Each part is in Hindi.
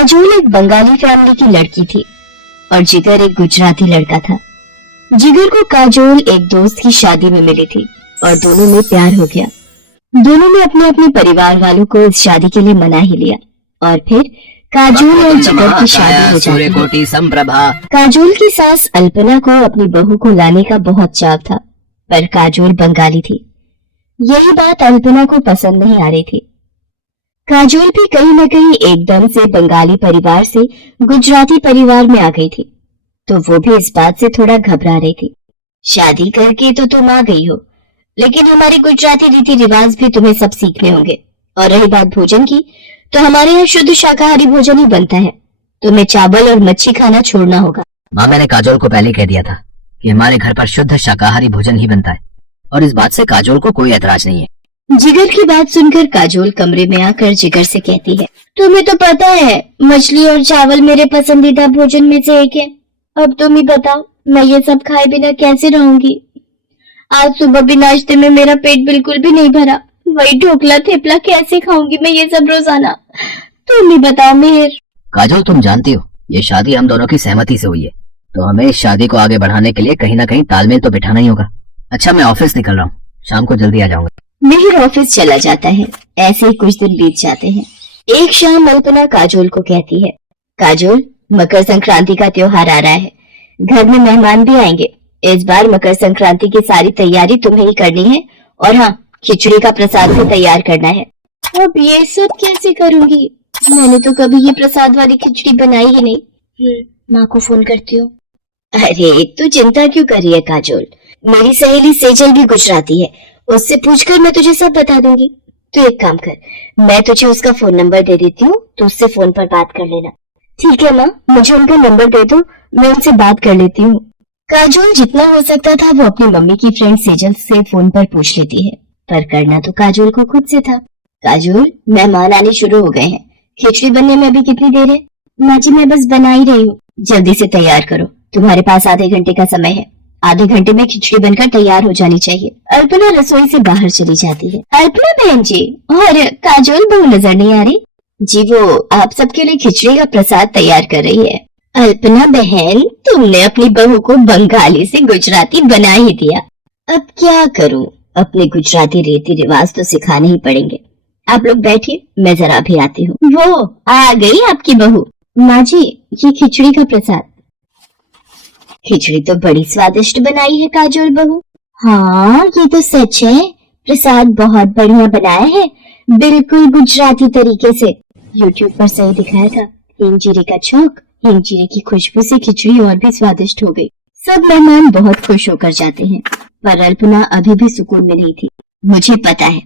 काजोल एक बंगाली फैमिली की लड़की थी और जिगर एक गुजराती लड़का था। जिगर को काजोल एक दोस्त की शादी में मिली थी और दोनों में प्यार हो गया। दोनों ने अपने अपने परिवार वालों को इस शादी के लिए मना ही लिया और फिर काजोल और जिगर की शादी हो जाती है। काजोल की सास अल्पना को अपनी बहू को लाने का बहुत चाव था, पर काजोल बंगाली थी। यही बात अल्पना को पसंद नहीं आ रही थी। काजोल भी कहीं न कहीं एकदम से बंगाली परिवार से गुजराती परिवार में आ गई थी, तो वो भी इस बात से थोड़ा घबरा रही थी। शादी करके तो तुम आ गई हो, लेकिन हमारे गुजराती रीति रिवाज भी तुम्हें सब सीखने होंगे। और रही बात भोजन की, तो हमारे यहाँ शुद्ध शाकाहारी भोजन ही बनता है। तुम्हें चावल और मच्छी खाना छोड़ना होगा। माँ, मैंने काजोल को पहले कह दिया था कि हमारे घर पर शुद्ध शाकाहारी भोजन ही बनता है और इस बात से काजोल को कोई ऐतराज नहीं है। जिगर की बात सुनकर काजोल कमरे में आकर जिगर से कहती है, तुम्हें तो पता है मछली और चावल मेरे पसंदीदा भोजन में से एक है। अब तुम ही बताओ, मैं ये सब खाए बिना कैसे रहूंगी? आज सुबह भी नाश्ते में मेरा पेट बिल्कुल भी नहीं भरा। वही ढोकला थेपला कैसे खाऊंगी मैं ये सब रोजाना? तुम ही बताओ मेहर। काजोल, तुम जानती हो ये शादी हम दोनों की सहमति से हुई है, तो हमें इस शादी को आगे बढ़ाने के लिए कहीं ना कहीं तालमेल तो बिठाना ही होगा। अच्छा, मैं ऑफिस निकल रहा हूँ, शाम को जल्दी आ जाऊंगा। मिहिर ऑफिस चला जाता है। ऐसे ही कुछ दिन बीत जाते हैं। एक शाम अल्पना काजोल को कहती है, काजोल, मकर संक्रांति का त्योहार आ रहा है, घर में मेहमान भी आएंगे। इस बार मकर संक्रांति की सारी तैयारी तुम्हें ही करनी है और हाँ, खिचड़ी का प्रसाद भी तैयार करना है। अब ये सब कैसे करूंगी? मैंने तो कभी ये प्रसाद वाली खिचड़ी बनाई ही नहीं। माँ को फोन करती हूँ। अरे तू चिंता क्यों कर रही है काजोल? मेरी सहेली सेजल भी गुजराती है, उससे पूछकर मैं तुझे सब बता दूंगी। तू एक काम कर, मैं तुझे उसका फोन नंबर दे देती हूँ, तो उससे फोन पर बात कर लेना। ठीक है माँ, मुझे उनका नंबर दे दो, मैं उनसे बात कर लेती हूँ। काजोल जितना हो सकता था वो अपनी मम्मी की फ्रेंड सेजल से फोन पर पूछ लेती है, पर करना तो काजोल को खुद से था। काजोल, मेहमान आने शुरू हो गए हैं, खिचड़ी बनने में अभी कितनी देर है? माँ जी, मैं बस बना ही रही हूँ। जल्दी से तैयार करो, तुम्हारे पास आधे घंटे का समय है। आधे घंटे में खिचड़ी बनकर तैयार हो जानी चाहिए। अल्पना रसोई से बाहर चली जाती है। अल्पना बहन जी, और काजोल बहू नजर नहीं आ रही जी? वो आप सबके लिए खिचड़ी का प्रसाद तैयार कर रही है। अल्पना बहन, तुमने अपनी बहू को बंगाली से गुजराती बना ही दिया। अब क्या करूं, अपने गुजराती रीति रिवाज तो सिखाने ही पड़ेंगे। आप लोग बैठिए, मैं जरा भी आती हूँ। वो आ गई आपकी बहू। माँ जी, ये खिचड़ी का प्रसाद। खिचड़ी तो बड़ी स्वादिष्ट बनाई है काजोल बहू। हाँ, ये तो सच है, प्रसाद बहुत बढ़िया बनाया है, बिल्कुल गुजराती तरीके से। YouTube पर सही दिखाया था। हींग जीरे का छौंक, हींग जीरे की खुशबू से खिचड़ी और भी स्वादिष्ट हो गई। सब मेहमान बहुत खुश होकर जाते हैं, पर अल्पना अभी भी सुकून में नहीं थी। मुझे पता है,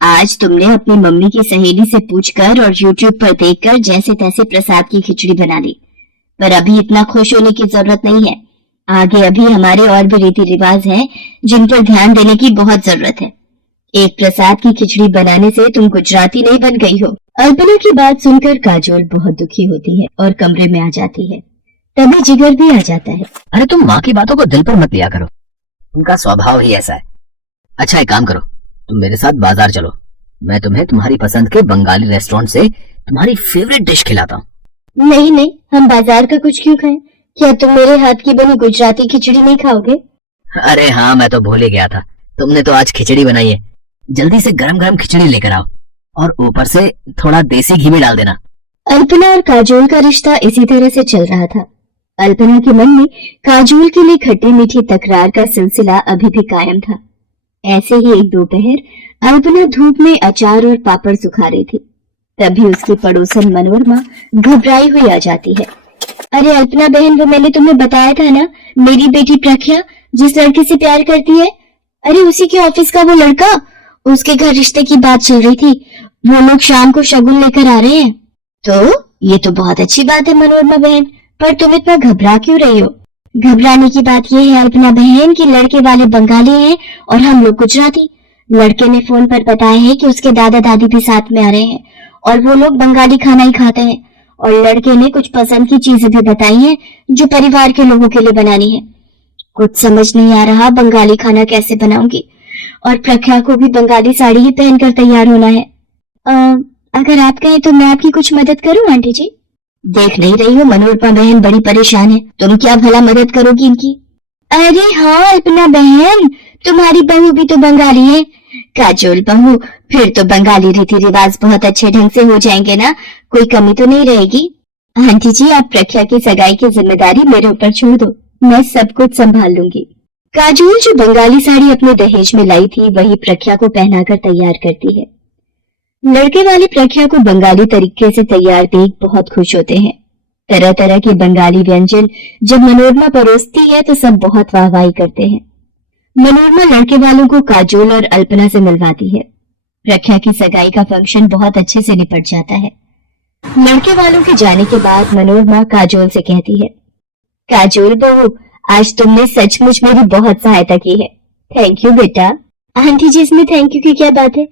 आज तुमने अपनी मम्मी की सहेली से पूछकर और YouTube पर देखकर जैसे तैसे प्रसाद की खिचड़ी बना ली, पर अभी इतना खुश होने की जरूरत नहीं है। आगे अभी हमारे और भी रीति रिवाज हैं जिन पर ध्यान देने की बहुत जरूरत है। एक प्रसाद की खिचड़ी बनाने से तुम गुजराती नहीं बन गई हो। अल्पना की बात सुनकर काजोल बहुत दुखी होती है और कमरे में आ जाती है। तभी जिगर भी आ जाता है। अरे तुम माँ की बातों को दिल पर मत लिया करो, उनका स्वभाव ही ऐसा है। अच्छा, एक काम करो, तुम मेरे साथ बाजार चलो, मैं तुम्हें तुम्हारी पसंद के बंगाली रेस्टोरेंट से तुम्हारी फेवरेट डिश खिलाता हूँ। नहीं नहीं, हम बाजार का कुछ क्यों खाएं? क्या तुम मेरे हाथ की बनी गुजराती खिचड़ी नहीं खाओगे? अरे हाँ, मैं तो भूल ही गया था, तुमने तो आज खिचड़ी बनाई है। जल्दी से गरम गरम खिचड़ी लेकर आओ और ऊपर से थोड़ा देसी घी भी डाल देना। अल्पना और काजोल का रिश्ता इसी तरह से चल रहा था। अल्पना के मन में काजोल के लिए खट्टी मीठी तकरार का सिलसिला अभी भी कायम था। ऐसे ही एक दोपहर अल्पना धूप में अचार और पापड़ सुखा रही थी। तभी उसकी पड़ोसन मनोरमा घबराई हुई आ जाती है। अरे अल्पना बहन, वो मैंने तुम्हें बताया था ना, मेरी बेटी प्रख्या जिस लड़के से प्यार करती है, अरे उसी के ऑफिस का वो लड़का, उसके घर रिश्ते की बात चल रही थी। वो लोग शाम को शगुन लेकर आ रहे हैं। तो ये तो बहुत अच्छी बात है मनोरमा बहन, पर तुम इतना घबरा क्यों रही हो? घबराने की बात यह है अल्पना बहन कि लड़के वाले बंगाली हैं और हम लोग गुजराती। लड़के ने फोन पर बताया है कि उसके दादा दादी भी साथ में आ रहे हैं और वो लोग बंगाली खाना ही खाते हैं। और लड़के ने कुछ पसंद की चीजें भी बताई हैं जो परिवार के लोगों के लिए बनानी है। कुछ समझ नहीं आ रहा बंगाली खाना कैसे बनाऊंगी, और प्रख्या को भी बंगाली साड़ी ही पहनकर तैयार होना है। अगर आप कहें तो मैं आपकी कुछ मदद करूं आंटी जी? देख नहीं रही हो मनोरमा बहन बड़ी परेशान है, तुम क्या भला मदद करोगी इनकी? अरे हाँ अल्पना बहन, तुम्हारी बहू भी तो बंगाली है। काजोल बहू, फिर तो बंगाली रीति रिवाज बहुत अच्छे ढंग से हो जाएंगे ना, कोई कमी तो नहीं रहेगी। आंटी जी, आप प्रख्या की सगाई की जिम्मेदारी मेरे ऊपर छोड़ दो, मैं सब कुछ संभाल लूंगी। काजोल जो बंगाली साड़ी अपने दहेज में लाई थी वही प्रख्या को पहनाकर तैयार करती है। लड़के वाले प्रख्या को बंगाली तरीके से तैयार देख बहुत खुश होते हैं। तरह तरह के बंगाली व्यंजन जब मनोरमा परोसती है तो सब बहुत वाहवाही करते हैं। मनोरमा लड़के वालों को काजोल और अल्पना से मिलवाती है। प्रख्या की सगाई का फंक्शन बहुत अच्छे से निपट जाता है। लड़के वालों के जाने के बाद मनोरमा काजोल से कहती है, काजोल बहू, आज तुमने सचमुच मेरी बहुत सहायता की है। थैंक यू बेटा। आंटी जी, इसमें थैंक यू की क्या बात है,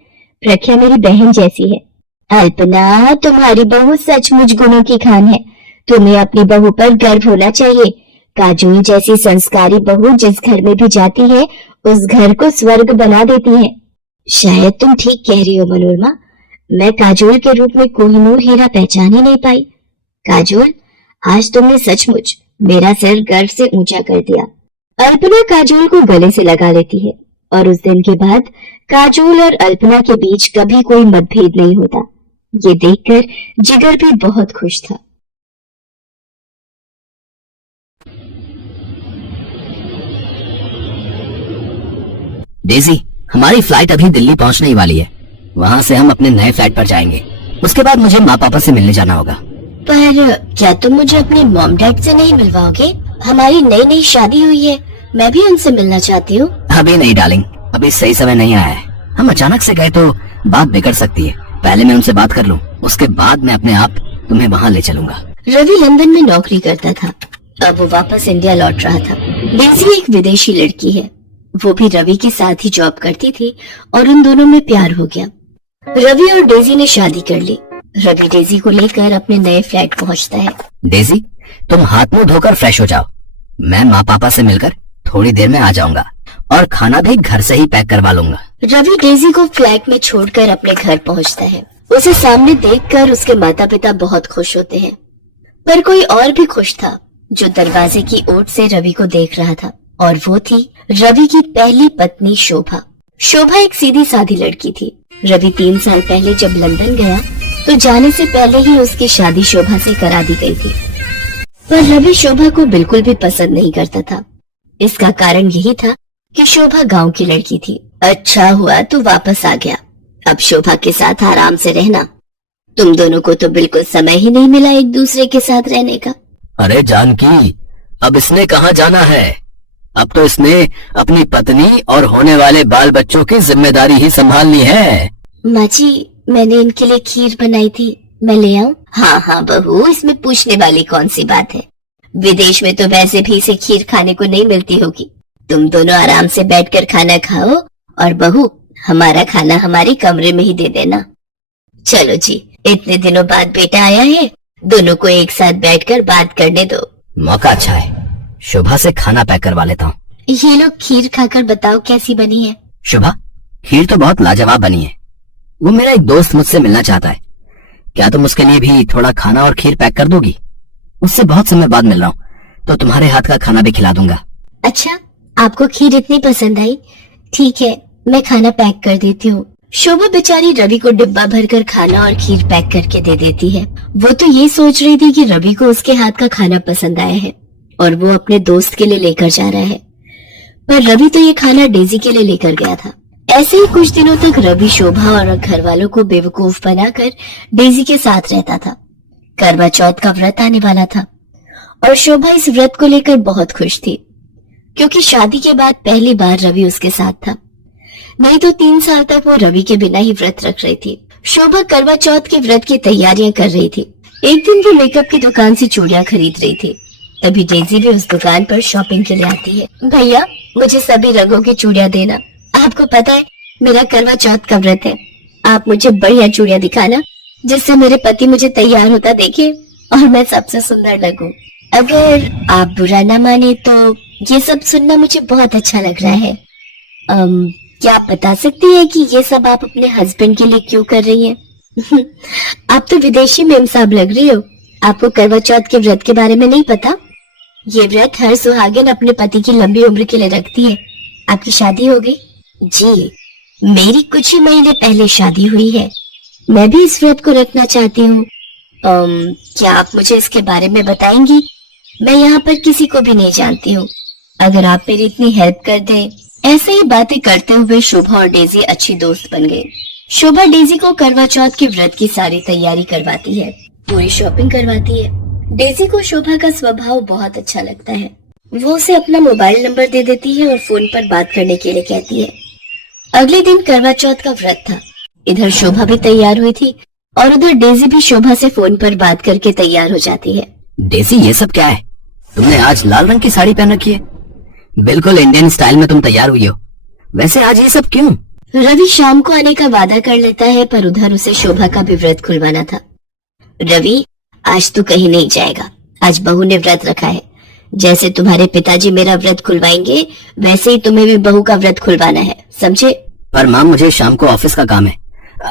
प्रख्या मेरी बहन जैसी है। अल्पना, तुम्हारी बहू सचमुच गुणों की खान है, तुम्हें अपनी बहू पर गर्व होना चाहिए। काजोल जैसी संस्कारी बहू जिस घर में भी जाती है उस घर को स्वर्ग बना देती है। शायद तुम ठीक कह रही हो मनोरमा, मैं काजोल के रूप में कोहिनूर हीरा पहचान ही नहीं पाई। काजोल, आज तुमने सचमुच मेरा सिर गर्व से ऊंचा कर दिया। अल्पना काजोल को गले से लगा लेती है और उस दिन के बाद काजोल और अल्पना के बीच कभी कोई मतभेद नहीं होता। ये देखकर जिगर भी बहुत खुश था। डेजी, हमारी फ्लाइट अभी दिल्ली पहुंचने ही वाली है। वहां से हम अपने नए फ्लाइट पर जाएंगे। उसके बाद मुझे माँ पापा से मिलने जाना होगा। पर क्या तुम मुझे अपने मॉम डैड से नहीं मिलवाओगे? हमारी नई नई शादी हुई है, मैं भी उनसे मिलना चाहती हूँ। अभी नहीं डार्लिंग, अभी सही समय नहीं आया है। हम अचानक से गए तो बात बिगड़ सकती है। पहले मैं उनसे बात कर लूँ, उसके बाद मैं अपने आप तुम्हें वहाँ ले चलूंगा। रवि लंदन में नौकरी करता था, अब वो वापस इंडिया लौट रहा था। डेजी एक विदेशी लड़की है, वो भी रवि के साथ ही जॉब करती थी और उन दोनों में प्यार हो गया। रवि और डेजी ने शादी कर ली। रवि डेजी को लेकर अपने नए फ्लैट पहुंचता है। डेजी, तुम हाथ मुंह धोकर फ्रेश हो जाओ, मैं माँ पापा से मिलकर थोड़ी देर में आ जाऊंगा और खाना भी घर से ही पैक करवा लूंगा। रवि डेजी को फ्लैट में छोड़कर अपने घर पहुंचता है। उसे सामने देखकर उसके माता पिता बहुत खुश होते हैं, पर कोई और भी खुश था जो दरवाजे की ओट से रवि को देख रहा था, और वो थी रवि की पहली पत्नी शोभा। शोभा एक सीधी सादी लड़की थी। रवि 3 साल पहले जब लंदन गया तो जाने से पहले ही उसकी शादी शोभा से करा दी गई थी, पर रवि शोभा को बिल्कुल भी पसंद नहीं करता था। इसका कारण यही था कि शोभा गांव की लड़की थी। अच्छा हुआ तू वापस आ गया, अब शोभा के साथ आराम से रहना। तुम दोनों को तो बिल्कुल समय ही नहीं मिला एक दूसरे के साथ रहने का। अरे जानकी, अब इसने कहाँ जाना है? अब तो इसने अपनी पत्नी और होने वाले बाल बच्चों की जिम्मेदारी ही संभालनी है। माँ जी, मैंने इनके लिए खीर बनाई थी, मैं ले आऊं? हाँ हाँ बहू, इसमें पूछने वाली कौन सी बात है। विदेश में तो वैसे भी इसे खीर खाने को नहीं मिलती होगी। तुम दोनों आराम से बैठकर खाना खाओ और बहू हमारा खाना हमारे कमरे में ही दे देना। चलो जी, इतने दिनों बाद बेटा आया है, दोनों को एक साथ बैठकर बात करने दो। मौका अच्छा है, शोभा से खाना पैक करवा लेता हूँ। ये लोग खीर खाकर बताओ कैसी बनी है। शोभा, खीर तो बहुत लाजवाब बनी है। वो मेरा एक दोस्त मुझसे मिलना चाहता है, क्या तुम उसके लिए भी थोड़ा खाना और खीर पैक कर दोगी? उससे बहुत समय बाद मिल रहा हूँ, तो तुम्हारे हाथ का खाना भी खिला दूंगा। अच्छा, आपको खीर इतनी पसंद आई? ठीक है, मैं खाना पैक कर देती हूँ। शोभा बेचारी रवि को डिब्बा भरकर खाना और खीर पैक करके दे देती है। वो तो ये सोच रही थी कि रवि को उसके हाथ का खाना पसंद आया है और वो अपने दोस्त के लिए लेकर जा रहा है, पर रवि तो ये खाना डेजी के लिए लेकर गया था। ऐसे ही कुछ दिनों तक रवि शोभा और घर वालों को बेवकूफ बनाकर डेजी के साथ रहता था। करवा चौथ का व्रत आने वाला था और शोभा इस व्रत को लेकर बहुत खुश थी, क्योंकि शादी के बाद पहली बार रवि उसके साथ था। नहीं तो 3 साल तक वो रवि के बिना ही व्रत रख रही थी। शोभा करवा चौथ के व्रत की तैयारियां कर रही थी। एक दिन वो मेकअप की दुकान से चूड़ियां खरीद रही थी, तभी डेजी भी उस दुकान पर शॉपिंग के लिए आती है। भैया, मुझे सभी रंगों की चूड़ियां देना, आपको पता है मेरा करवा चौथ का व्रत है। आप मुझे बढ़िया चूड़ियां दिखाना जिससे मेरे पति मुझे तैयार होता देखे और मैं सबसे सुंदर लगूं। अगर आप बुरा ना माने तो ये सब सुनना मुझे बहुत अच्छा लग रहा है। क्या आप बता सकती हैं कि ये सब आप अपने हस्बैंड के लिए क्यों कर रही हैं? आप तो विदेशी मेम साहब लग रही हो, आपको करवा चौथ के व्रत के बारे में नहीं पता? ये व्रत हर सुहागिन अपने पति की लंबी उम्र के लिए रखती है। आपकी शादी हो गई? जी, मेरी कुछ ही महीने पहले शादी हुई है। मैं भी इस व्रत को रखना चाहती हूँ। क्या आप मुझे इसके बारे में बताएंगी? मैं यहाँ पर किसी को भी नहीं जानती हूँ। अगर आप मेरी इतनी हेल्प कर दें। ऐसे ही बातें करते हुए शोभा और डेजी अच्छी दोस्त बन गई। शोभा डेजी को करवा चौथ के व्रत की सारी तैयारी करवाती है, पूरी शॉपिंग करवाती है। डेजी को शोभा का स्वभाव बहुत अच्छा लगता है। वो उसे अपना मोबाइल नंबर दे देती है और फोन पर बात करने के लिए कहती है। अगले दिन करवा चौथ का व्रत था। इधर शोभा भी तैयार हुई थी और उधर डेजी भी शोभा से फोन पर बात करके तैयार हो जाती है। डेजी, ये सब क्या है? तुमने आज लाल रंग की साड़ी पहन रखी है। बिल्कुल इंडियन स्टाइल में तुम तैयार हुई हो। वैसे आज ये सब क्यों? रवि शाम को आने का वादा कर लेता है, पर उधर उसे शोभा का भी व्रत खुलवाना था। रवि, आज तू कहीं नहीं जाएगा। आज बहू ने व्रत रखा है। जैसे तुम्हारे पिताजी मेरा व्रत खुलवाएंगे, वैसे ही तुम्हें भी बहू का व्रत खुलवाना है, समझे? पर माम, मुझे शाम को ऑफिस का काम है।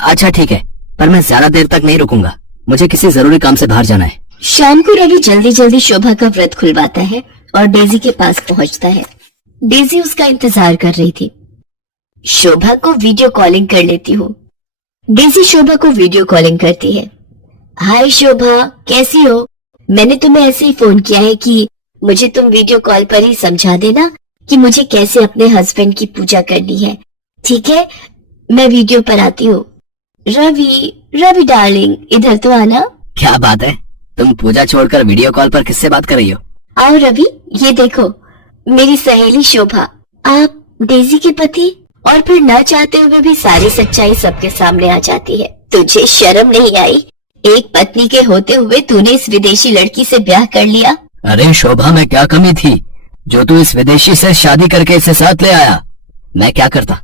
अच्छा ठीक है, पर मैं ज्यादा देर तक नहीं रुकूंगा। मुझे किसी जरूरी काम से बाहर जाना है। शाम को रवि जल्दी जल्दी शोभा का व्रत खुलवाता है और डेजी के पास पहुंचता है। डेजी उसका इंतजार कर रही थी। शोभा को वीडियो कॉलिंग कर लेती हूँ। डेजी शोभा को वीडियो कॉलिंग करती है। हाय शोभा, कैसी हो? मैंने तुम्हें ऐसे ही फोन किया है कि मुझे तुम वीडियो कॉल पर ही समझा देना कि मुझे कैसे अपने हस्बैंड की पूजा करनी है, ठीक है? मैं वीडियो पर आती हूँ। रवि डार्लिंग, इधर तो आना। क्या बात है, तुम पूजा छोड़कर वीडियो कॉल पर किससे बात कर रही हो? आओ रवि, ये देखो, मेरी सहेली शोभा। आप डेजी के पति, और फिर न चाहते हुए भी सारी सच्चाई सबके सामने आ जाती है। तुझे शर्म नहीं आई? एक पत्नी के होते हुए तूने इस विदेशी लड़की से ब्याह कर लिया। अरे शोभा, मैं क्या कमी थी जो तू इस विदेशी से शादी करके इसे साथ ले आया? मैं क्या करता?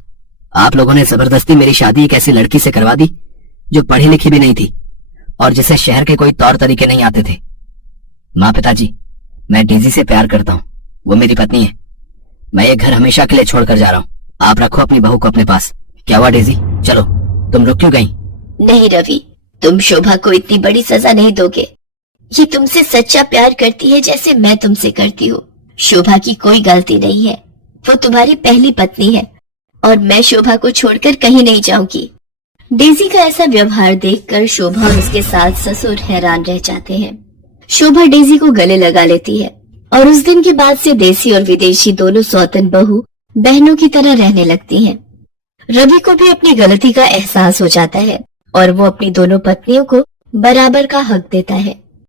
आप लोगों ने जबरदस्ती मेरी शादी एक ऐसी लड़की से करवा दी जो पढ़ी लिखी भी नहीं थी और जिसे शहर के कोई तौर तरीके नहीं आते थे। माँ, पिताजी, मैं डेजी से प्यार करता हूँ। वो मेरी पत्नी है। मैं ये घर हमेशा के लिए छोड़कर जा रहा हूँ। आप रखो अपनी बहू को अपने पास। क्या हुआ डेजी, चलो, तुम रुक क्यों गई? नहीं रवि, तुम शोभा को इतनी बड़ी सजा नहीं दोगे। ये तुमसे सच्चा प्यार करती है जैसे मैं तुमसे करती हूँ। शोभा की कोई गलती नहीं है। वो तुम्हारी पहली पत्नी है और मैं शोभा को छोड़कर कहीं नहीं जाऊंगी। डेजी का ऐसा व्यवहार देखकर शोभा और उसके सास ससुर हैरान रह जाते हैं। शोभा डेजी को गले लगा लेती है और उस दिन के बाद से देसी और विदेशी दोनों सौतन बहू बहनों की तरह रहने लगती हैं। रवि को भी अपनी गलती का एहसास हो जाता है और वो अपनी दोनों पत्नियों को बराबर का हक देता है।